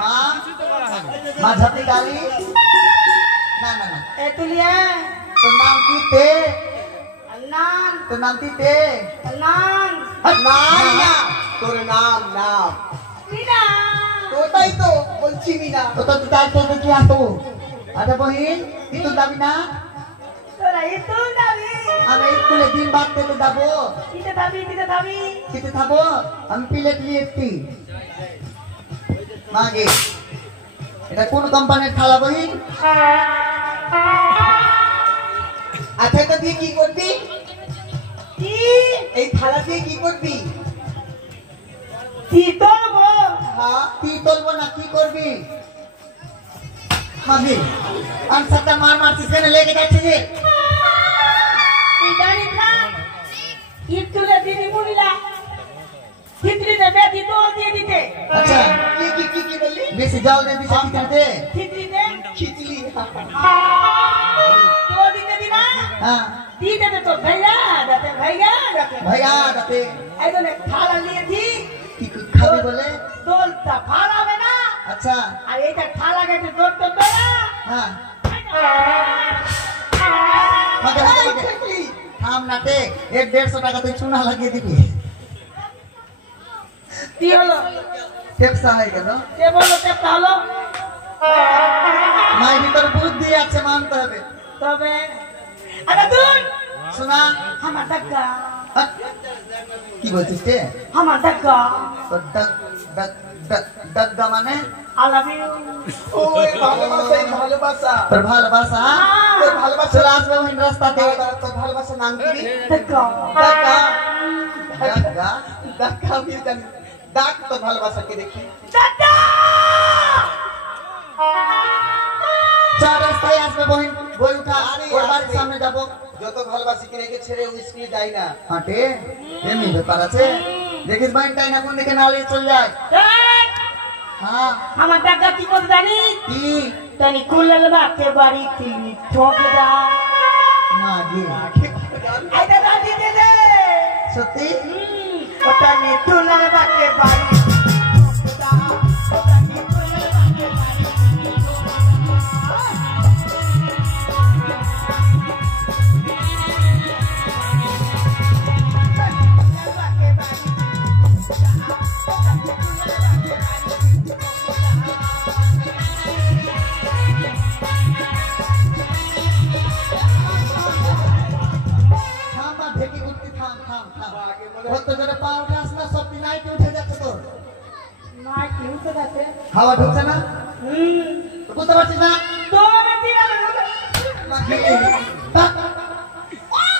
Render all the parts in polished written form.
মা মা ঝাপি গালি না না না এ তুলিয়া তোর নাম কি তে নাম তোর নাম কি তে নাম না না তোর নাম মিনা তোটাই তো বলছি মিনা তো তো তাই তো কি আতো আচ্ছা বহিন কি তো দাবি না তোরা এতো দাবি আমি স্কুলে দিন বাদ থেকে যাবো কিতে দাবি কিতে থাকবো আমি প্লেট নিয়ে এসছি মাগে এটা কোন কোম্পানির থালা বহিন আচ্ছা এটা দিয়ে কি করবি কি এই থালা দিয়ে কি করবি কি করবো হ্যাঁ কি বলবো না কি করবি মাগে আনসারটা মারছিস কেন লেগে যাচ্ছে যে তুই জানিস না ইটুলে দিদি মুনিলা খিচড়িতে বেশি দোল দিয়ে দিতে আচ্ছা কি বললি বেশি জল দে দিছে খিচড়িতে খিচড়িতে খিচড়ি দোল দিতে দিনা হ্যাঁ দিতে দে তো ভাইয়া যাতে ভাইয়া দাতে এই জন্য থালা নিয়েছি কি খাবি বলে দোলটা ফাড়াবে না আচ্ছা আর এইটা থালা গেছে দোল তো তোরা হ্যাঁ মাগে থাম নাতে 150 টাকা তুই চুনা লাগিয়ে দিবি কি হলো টেপসা হয়ে গেল কে বলো টেপটা হলো মায়ের ভিতর বুদ্ধি আছে মানতে হবে তবে আরে তুই শোনা আমার টাকা কি বলছিস রে আমার টাকা দাদা মানে I love you ওই ভালোবাসা তোর ভালোবাসা তোর ভালোবাসা আসবে ওই রাস্তাতে তোর ভালোবাসা নাম কি টাকা দাদা আমি জানি ডাক তোর ভালোবাসাকে দেখি টাকা চার রাস্তায় আসবে বহিন বই উঠা ওর বাড়ির সামনে যাব যত ভালোবাসিকে রেখে ছেড়ে ওই স্কুলে যাই না হাঁটে এমনি ব্যাপার আছে দেখিস বহিন তাই না কোন দিকে নালে চলে যায় হ্যাঁ আমার টাকা কি করে জানিস কি তানি কুলাল বাকে বাড়ি তিনি ঠকে দা মাগে আইদা রাজি দে দে সত্যি ওটা নি কুলাল বাকে বাড়ি হাওয়া ঢুকছে না বুঝতে পারছিস না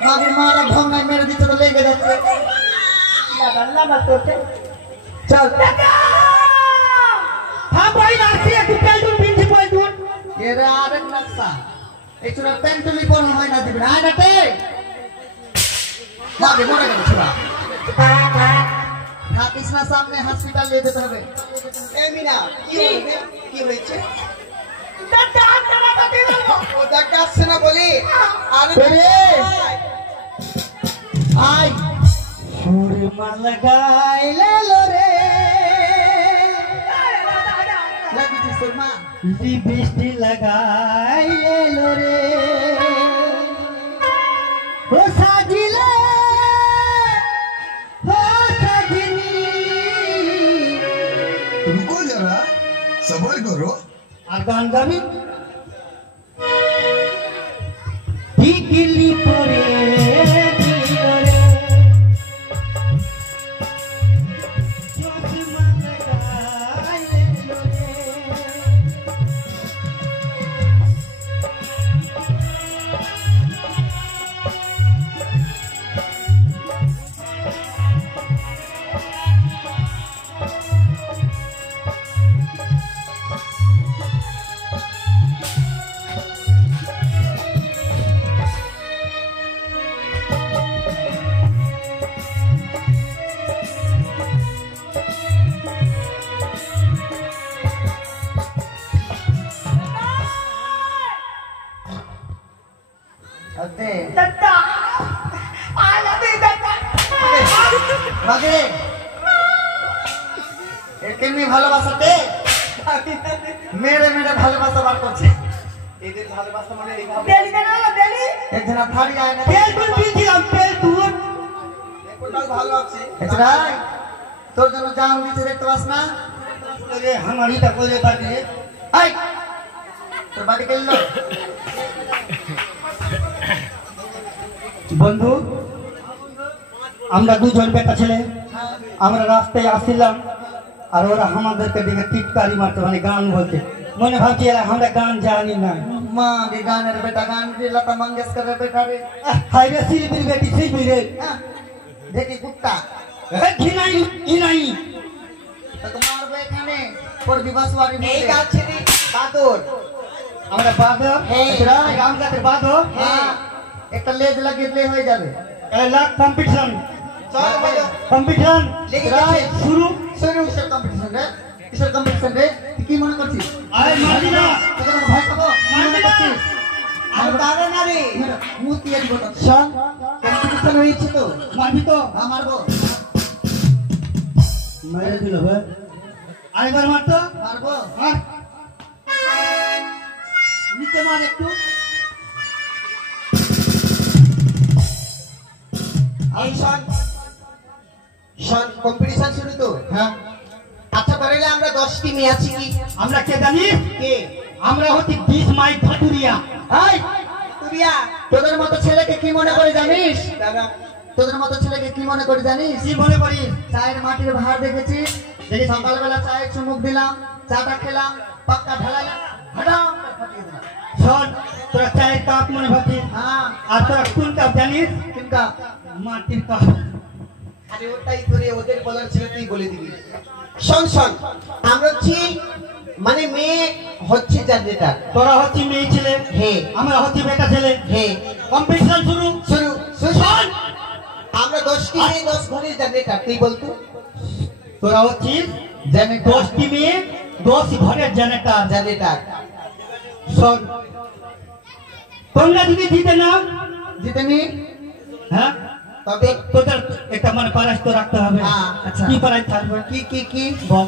মাগের মারা ভঙ্গায় মেরে দিচ্ছে তো লেগে যাচ্ছে চল এরা আরেক নকশা এই ছোড়া প্যান্টুলি পরা হয় না দিবি না নাটে মাগে মরে গেল ছোড়া থাকিস না সামনে হসপিটাল নিয়ে যেতে হবে এই মিনা কি হয়েছে ও ডাক্তার আসছে না বলি আই সুরমা লাগাইলে রে লাগিছি সুরমা বৃষ্টি লাগাইলে রে ও সাজিলে ও সাজিনি रुको जरा सबर करो আর গান গাবি টিকলি পরে ভালোবাসাতে মেরে মেরে ভালোবাসা বার করছে। এদের ভালোবাসা মানে এইভাবে তেল কেন হলো তেলি? একজনা থারি আয় না তেল তুই দিয়েছিলাম তেল তুই কোনটাও ভালো আছে এছাড়া তোর জন্য জান দিতে দেখতে পাস না? রে আমার ইটা করে বাড়ি রে আই তোর বাড়ি গেল বন্ধু আমরা দুজন বেটা ছেলে আমরা রাস্তায় আসছিলাম আর ওরা আমাদেরকে দেখে টিটকারি মারতে মানে গান বলতে মনে ভাবছি এরা আমরা গান জানি না মা দি গানের বেটা গান দি লতা মঙ্গেশকরের বেটা রে। হাই রে শিল্পীর বেটি শিল্পী রে হ্যাঁ, দেখি কুত্তা ঘিনাই ঘিনাই তো মারবে এখানে করবি বাসওয়ারি এই গাছ ছেড়ে বাদর আমরা বাদর হ্যাঁ। গান গাতে বাদর হ্যাঁ একটা লেজ লাগিয়ে দিলে হয়ে যাবে। লাখ কম্পিটিশন চল বলো কম্পিটিশন লেগে গেছে শুরু শুরু কিসের কম্পিটিশন রে? কিসের কম্পিটিশন রে? তুই কি মনে করছিস? আরে মারি না তোকে আমার ভয় খাবো? কি মনে করছিস? আর দাঁড়া না রে মূর্তি আনবো তো। শোন কম্পিটিশন হয়েছে তো মারবি তো হ্যাঁ, মারবো মেরে দিল ভাই আরেকবার মারতো মারবো মার নিচে মার একটু এই শোন শোন কম্পিটিশন শুরু তো হ্যাঁ আচ্ছা তাহলে আমরা 10 টিমে আছি কি আমরা কে জানিস কে আমরা হচ্ছি 20 মাইল ফাটুরিয়া এই তুরিয়া তোদের মতো ছেলেকে কি মনে করে জানিস? দাদা তোদের মতো ছেলেকে কি মনে করে জানিস? কি মনে করিস চায়ের মাটির ভার দেখেছিস? দেখেছি। সকালবেলা চায়ে চুমুক দিলাম, চাটা খেলাম, পাক্কা ঢালালাম, হাডাম করে ফাটিয়ে দিলাম। শোন তোরা চায়ের কাপ মনে ভাবছিস হ্যাঁ আর তোরা কোন কাপ জানিস কিনকা মাটির কাপ আরে ওটাই তোরে ওদের বলার ছিল তুই বলে দিবি শোন শোন আমরা হচ্ছি মানে মেয়ে হচ্ছে জেনারেটর তোরা হচ্ছি মেয়ে ছেলে হ্যাঁ আমরা হচ্ছি বেটা ছেলে হ্যাঁ কম্পিটিশন শুরু শুরু শুরু শোন আমরা 10 টি মেয়ে 10 ঘরের জেনারেটর তুই বলতো তোরা হচ্ছিস জানি 10টি মেয়ে 10 ঘরের জেনারেটর জেনারেটর শোন তোমরা যদি জিতে নাও জিতেনি হ্যাঁ তবে তোদের একটা মানে প্রাইজ তো রাখতে হবে হ্যাঁ, আচ্ছা। কি প্রাইজ থাকবে কি কি কি বল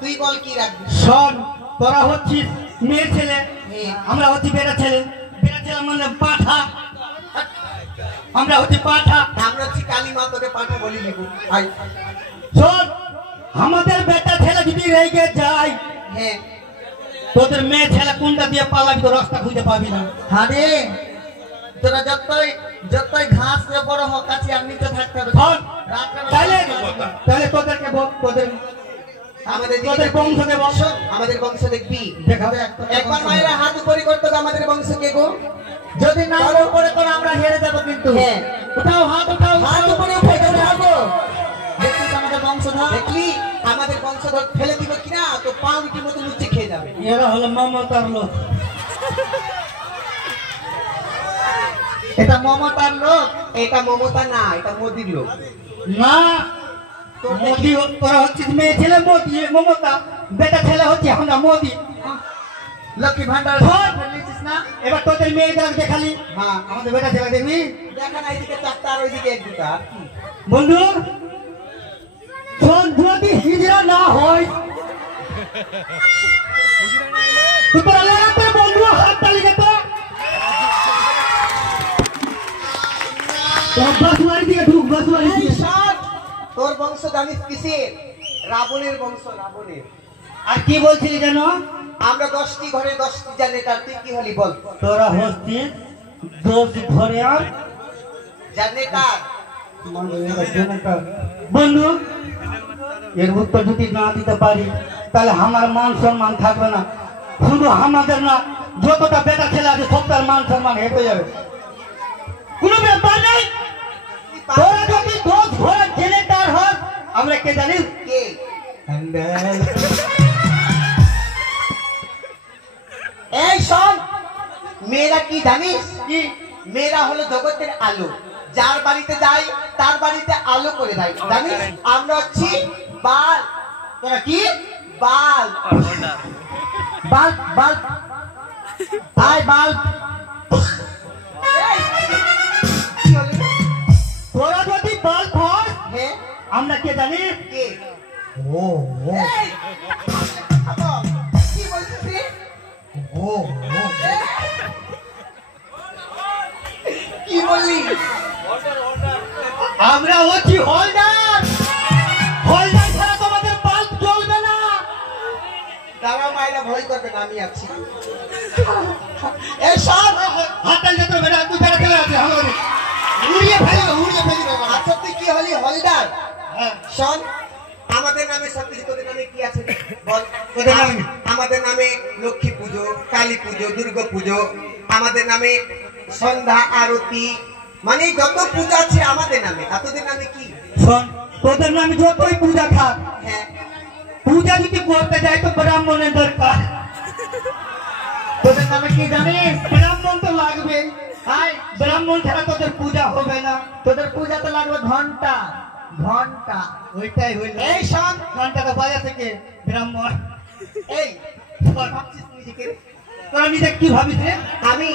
তুই বল কি রাখবি শোন তোরা হচ্ছিস মেয়ে ছেলে হ্যাঁ। আমরা হচ্ছি বেটা ছেলে মানে পাঠা আমরা হচ্ছি পাঠা আমরা হচ্ছি কালী মা তোকে পাঠা বলি লিখু ভাই শোন আমাদের বেটা ছেলে যদি রেগে যায় হ্যাঁ তোদের মেয়ে ছেলে কোনটা দিয়ে পালাবি তো রাস্তা খুঁজে পাবি না হারে তোরা যতই ঘাস রে বড় হোক কাছে আর নিচে থাকতে হবে। শোন রাত্রে তাহলে তাহলে তোদেরকে বল তোদের আমাদের দিকে তোদের বংশকে বল শোন, আমাদের বংশ দেখবি দেখাবে একবার মায়েরা হাত উপরে করতে হবে আমাদের বংশ কে গো যদি না উপরে করে আমরা হেরে যাব কিন্তু। হ্যাঁ। উঠাও হাত উঠাও হাত উপরে উঠে গেলে হবে দেখছিস আমাদের বংশধর? দেখলি আমাদের বংশধর ফেলে দিব কিনা তো পাউরুটির মতো লুচি খেয়ে যাবে এরা হলো মমতার লোক এটা মমতার লোক। এটা মমতা না এটা মোদির লোক না মোদি তোরা হচ্ছিস মেয়ে ছেলে মোদি মমতা বেটা ছেলে হচ্ছে আমরা মোদি লক্ষ্মী ভান্ডার ধর। ফেলেছিস না? এবার তোদের মেয়ে দেখালি হ্যাঁ আমাদের বেটা ছেলে দেখবি দেখা না এইদিকে চারটা আর ওইদিকে এক দুটা আর কি? বন্ধু শোন যদি হিজড়া না হয় তো তোরা লাগাতে বন্ধু হাত তালি দে তো বাসুয়ারি দিয়ে ঢুক বাসুয়ারি এই দিয়ে সব তোর বংশ জানিস কিসের রাবণের বংশ রাবণের আর কি বলছিলি জানো আমরা 10টি ঘরে 10টি জেনারেটর তুই কি হলি বল তোরা হচ্ছিস 10 ঘরে আর জেনারেটর বন্ধু এর উত্তর যদি না দিতে পারি তাহলে আমার মান সম্মান থাকবে না শুধু আমাদের না যতটা বেটা ছেলে আছে সবটার মান সম্মান হেঁটে যাবে কোনো ব্যাপার নেই তোরা যদি 10 ঘরের জেনারেটর হস আমরা কে জানিস কে এই শোন মেয়েরা কি জানিস কি মেয়েরা হলো জগতের আলো যার বাড়িতে যাই তার বাড়িতে আলো করে দেয় জানিস আমরা হচ্ছি বাল তোরা কি বাল বাল্ব বাল্ব আয় বাল্ব। এই, কি হলো রে? তোরা যদি বাল্ব হস হ্যাঁ আমরা কে জানিস কে ও এই, থামো। কি বললি? আমরা হচ্ছি হলদার। হলদার ছাড়া তোমাদের বাল্ব জ্বলবে না। দাঁড়া মাইরা ভয় করবে না, আমি আছি। এই সব হাতটা যেতে বেড়া, তুই বেড়া চলে আসে আমাদের উড়িয়ে ফেলে বাবা। আচ্ছা তুই কি হলি হলদার? হ্যাঁ। শোন, আমাদের নামে সবকিছু, তোদের নামে কি আছে বল? তোদের নামে? আমাদের নামে লক্ষ্মী পুজো, কালী পুজো, দুর্গা পুজো, আমাদের নামে সন্ধ্যা আরতি, মানে যত পূজা আছে আমাদের নামে। আর তোদের নামে কি? শোন, তোদের নামে যতই পূজা থাক, হ্যাঁ, পূজা যদি করতে যাই তো ব্রাহ্মণের দরকার। তোদের নামে কি জানিস? ব্রাহ্মণ তো লাগবে। হাই, ব্রাহ্মণ ছাড়া তোদের পূজা হবে না। তোদের পূজাতে লাগবে ঘন্টা। ঘন্টা ওইটাই হইল। এই শোন, ঘন্টাটা বাজা থেকে ব্রাহ্মণ। এই ভাবছিস নিজেকে? তোরা নিজে কি ভাবিস রে? আমি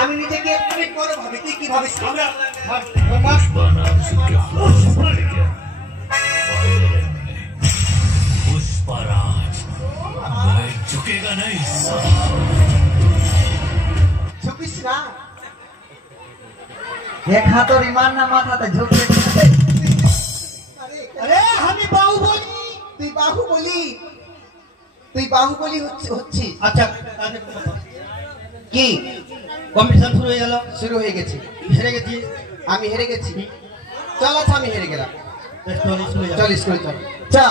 আমি নিজেকে অনেক বড় ভাবি, তুই কি ভাবিস? আমরা पुष्पराज मैं झुकेगा नहीं साला। ঝুঁকিস না। এক হাতর ইমান না মাথাতে ঝুঁকে আরে আরে আমি বাহুবলী। তুই বাহুবলী, তুই বাহুবলী হচ্ছিস। আচ্ছা, কি কম্পিটিশন শুরু হয়ে গেল। শুরু হয়ে গেছে? হেরে গেছি। আমি হেরে গেছি। চল আচ্ছা, আমি হেরে গেলাম। বেশ, চল স্কুলে যাও। চল স্কুলে চল। চা